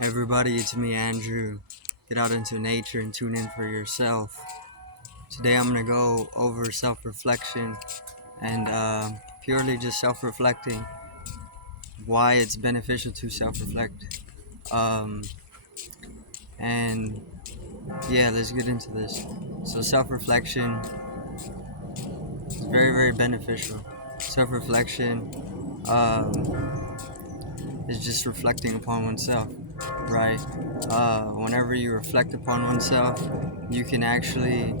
Everybody, it's me, Andrew. Get out into nature and tune in for yourself. Today, I'm gonna go over self-reflection and purely just self-reflecting. Why it's beneficial to self-reflect. Um, and yeah, let's get into this. So, self-reflection is very, very beneficial. Self-reflection is just reflecting upon oneself, right? Whenever you reflect upon oneself, you can actually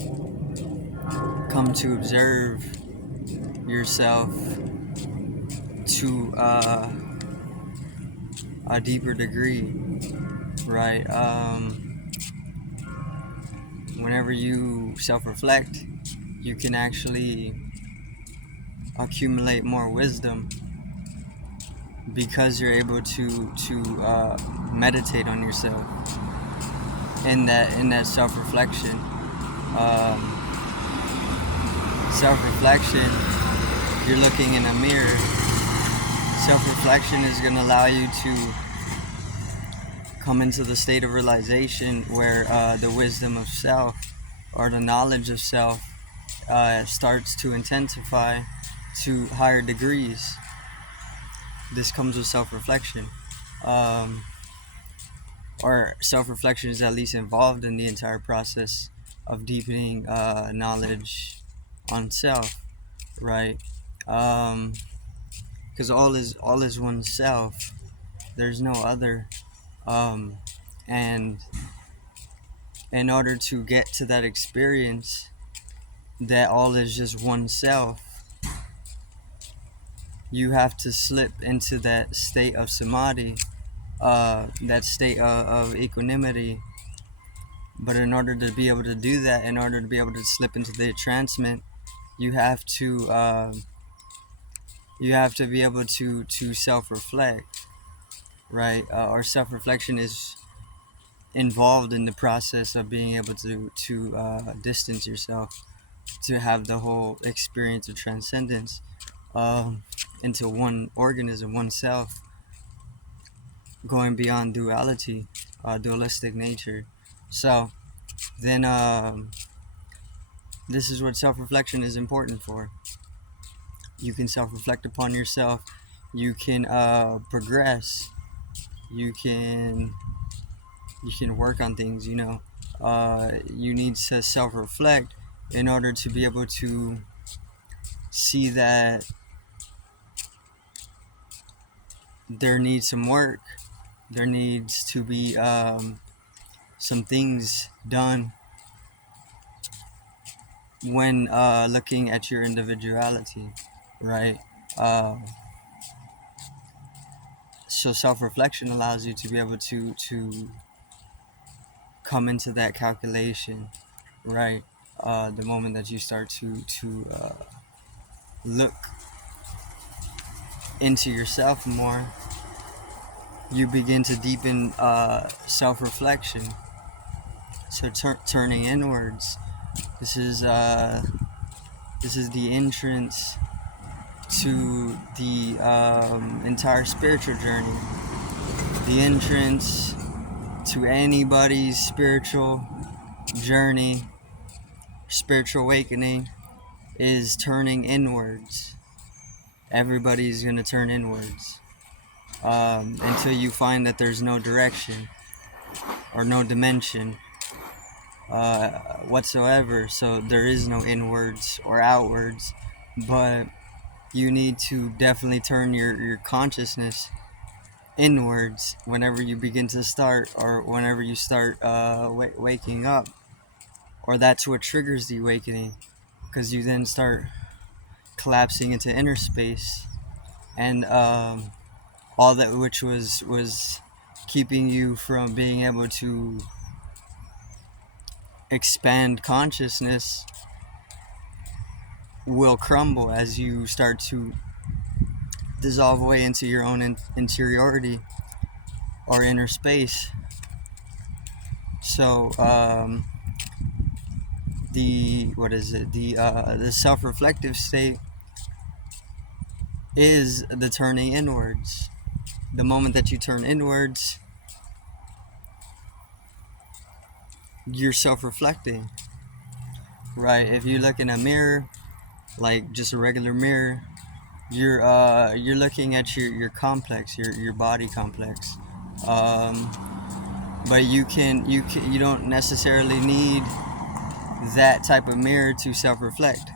come to observe yourself to a deeper degree, right? Whenever you self-reflect, you can actually accumulate more wisdom because you're able to meditate on yourself in that self-reflection. Um, Self-reflection, you're looking in a mirror. Self-reflection is going to allow you to come into the state of realization where the wisdom of self or the knowledge of self starts to intensify to higher degrees. This comes with self-reflection, um, or self-reflection is at least involved in the entire process of deepening knowledge on self, right? Because all is oneself. There's no other, um, and in order to get to that experience that all is just oneself, you have to slip into that state of samadhi, that state of equanimity. But in order to be able to do that, in order to be able to slip into the entrancement, you have to be able to self-reflect, right? Or self-reflection is involved in the process of being able to distance yourself, to have the whole experience of transcendence, um, into one organism, one self, going beyond duality, dualistic nature. So then, this is what self-reflection is important for. You can self-reflect upon yourself. You can progress. You can work on things. You need to self-reflect in order to be able to see that there needs some work. There needs to be some things done when looking at your individuality, right? So self-reflection allows you to be able to come into that calculation, right? The moment that you start to look into yourself more, you begin to deepen self-reflection. So turning inwards. This is the entrance to the entire spiritual journey. The entrance to anybody's spiritual journey, spiritual awakening, is turning inwards. Everybody's going to turn inwards until you find that there's no direction or no dimension whatsoever. So there is no inwards or outwards, but you need to definitely turn your consciousness inwards whenever you begin to start, or whenever you start waking up, or that's what triggers the awakening, because you then start collapsing into inner space, and all that which was keeping you from being able to expand consciousness will crumble as you start to dissolve away into your own interiority or inner space. So the self-reflective state is the turning inwards. The moment that you turn inwards, you're self-reflecting, right? If you look in a mirror, like just a regular mirror, you're looking at your complex, your body complex. Um, but you don't necessarily need that type of mirror to self-reflect,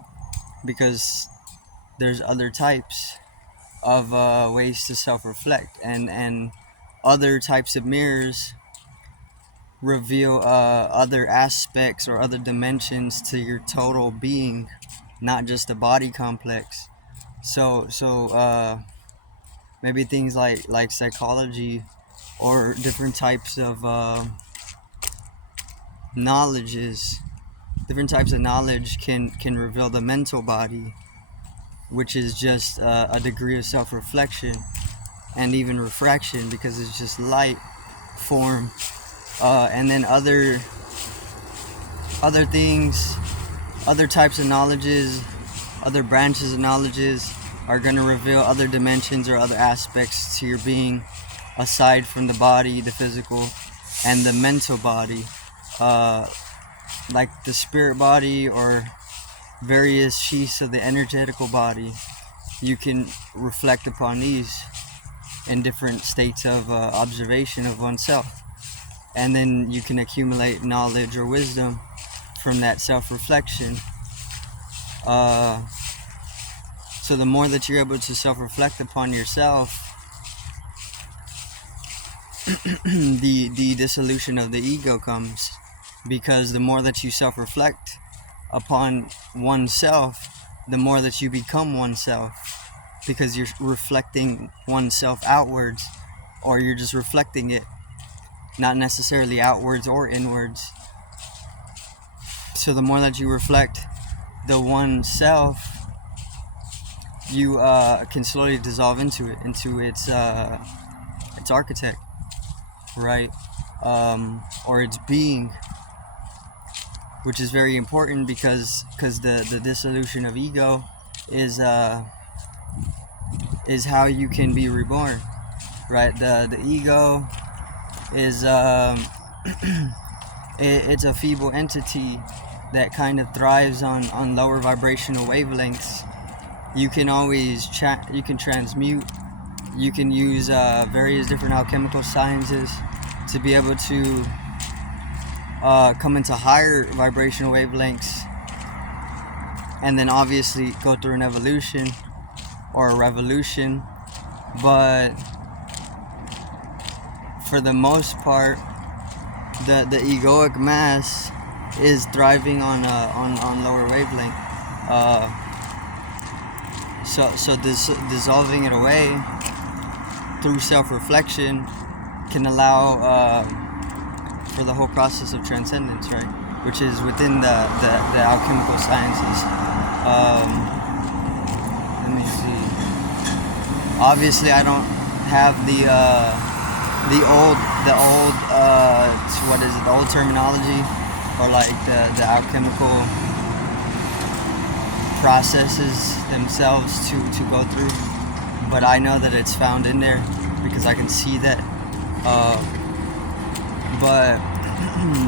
because there's other types of ways to self-reflect, and other types of mirrors reveal other aspects or other dimensions to your total being, not just the body complex. So maybe things like psychology or different types of knowledges, different types of knowledge can reveal the mental body, which is just a degree of self-reflection and even refraction, because it's just light form. And then other things, other types of knowledges, other branches of knowledges are going to reveal other dimensions or other aspects to your being, aside from the body, the physical, and the mental body, like the spirit body or various sheaths of the energetical body. You can reflect upon these in different states of observation of oneself, and then you can accumulate knowledge or wisdom from that self-reflection. So the more that you're able to self-reflect upon yourself, the dissolution of the ego comes, because the more that you self-reflect upon oneself, the more that you become oneself, because you're reflecting oneself outwards, or you're just reflecting it, not necessarily outwards or inwards. So the more that you reflect the one self, you can slowly dissolve into its architect, right? Or its being, which is very important, because the dissolution of ego is how you can be reborn, right? The ego is it's a feeble entity that kind of thrives on lower vibrational wavelengths. You can always you can transmute, you can use various different alchemical sciences to be able to come into higher vibrational wavelengths, and then obviously go through an evolution or a revolution. But for the most part, the egoic mass is thriving on lower wavelength. So dissolving it away through self-reflection can allow for the whole process of transcendence, right? Which is within the alchemical sciences. Let me see. Obviously, I don't have the old what is it? The old terminology, or like the alchemical processes themselves to go through, but I know that it's found in there because I can see that. But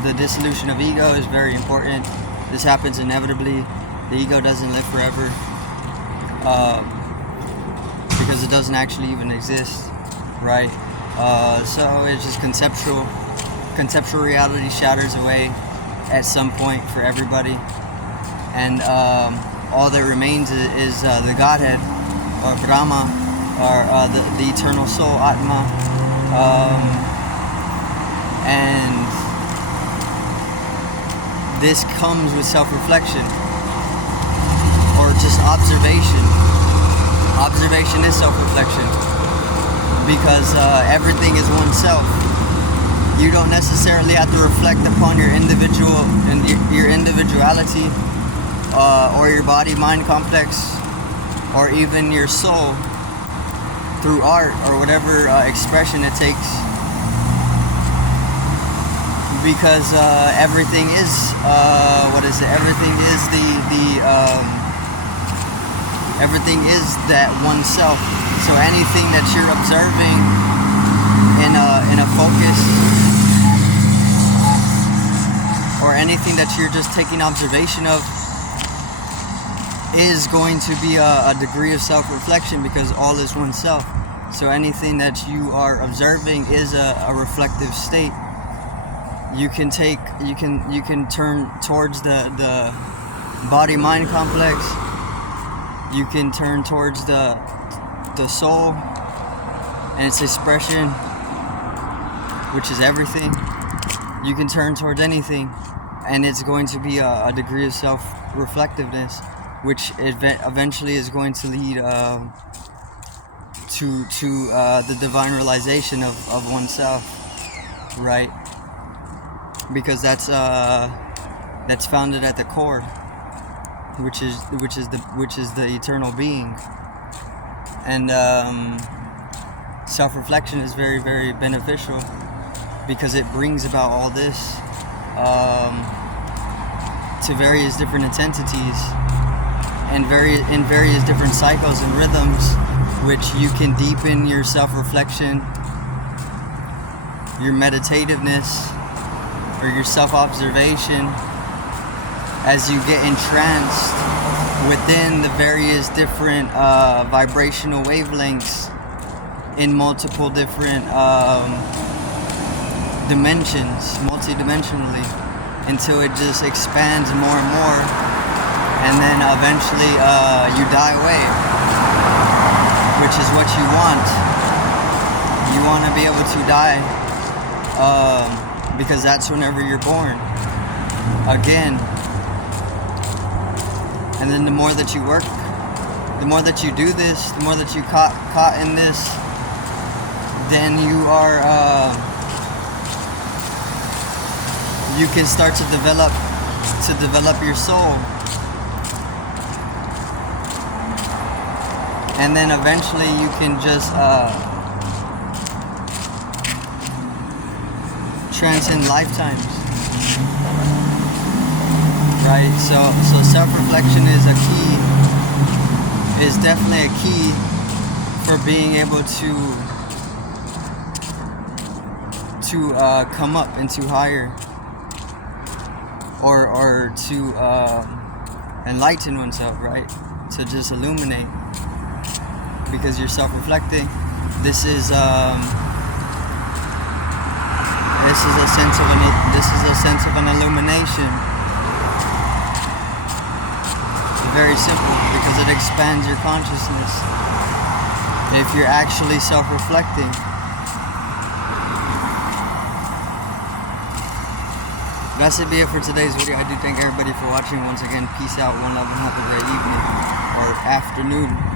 the dissolution of ego is very important. This happens inevitably. The ego doesn't live forever, because it doesn't actually even exist, right? So it's just conceptual. Conceptual reality shatters away at some point for everybody, and all that remains is the Godhead, or Brahma, or the eternal soul, Atma, and this comes with self-reflection, or just observation. Observation is self-reflection, because everything is oneself. You don't necessarily have to reflect upon your individuality, or your body-mind complex, or even your soul, through art or whatever expression it takes, because everything is everything is that one self. So anything that you're observing in a focus anything that you're just taking observation of is going to be a degree of self-reflection, because all is oneself. So anything that you are observing is a reflective state. You can turn towards the body-mind complex. You can turn towards the soul and its expression, which is everything. You can turn towards anything, and it's going to be a degree of self-reflectiveness, which eventually is going to lead to the divine realization of oneself, right? Because that's founded at the core, which is the eternal being. And self-reflection is very, very beneficial, because it brings about all this to various different intensities and in various different cycles and rhythms, which you can deepen your self-reflection, your meditativeness, or your self-observation as you get entranced within the various different vibrational wavelengths in multiple different dimensions, multidimensionally, until it just expands more and more, and then eventually you die away, which is what you want. You want to be able to die, because that's whenever you're born again. And then the more that you work, the more that you do this, the more that you caught in this, then you are you can start to develop your soul. And then eventually you can just transcend lifetimes, right? So self-reflection is definitely a key for being able to come up into higher, or to enlighten oneself, right? To just illuminate, because you're self-reflecting. This is a sense of an illumination. Very simple, because it expands your consciousness if you're actually self-reflecting. That's it, be it for today's video. I do thank everybody for watching. Once again, peace out, one love, and have a great evening or afternoon.